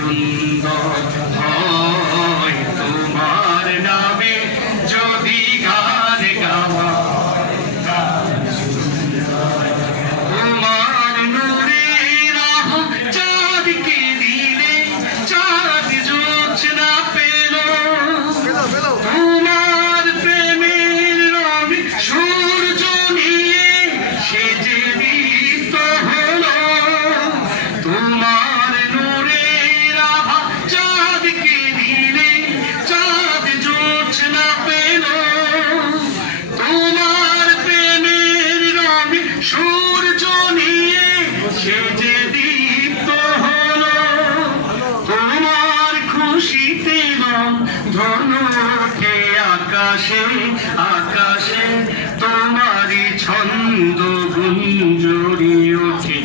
সুন্দর হয় তোমার নামে যদি গান গাওয়া তোমার নূরের আভা চাঁদকে দিলে চাঁদ জোছনা পেল তোমার প্রেমের রঙে সূর্য নিয়ে সেজে দীপ্ত হলো তোমার নূরের আভা চাঁদকে দিলে চাঁদ জোছনা পেল তোমার প্রেমের রঙে সূর্য নিয়ে সেজে দীপ্ত হলো তোমার খুশিতে ধনু ওঠে আকাশে আকাশে তোমারই ছন্দ গুঞ্জরি ওঠে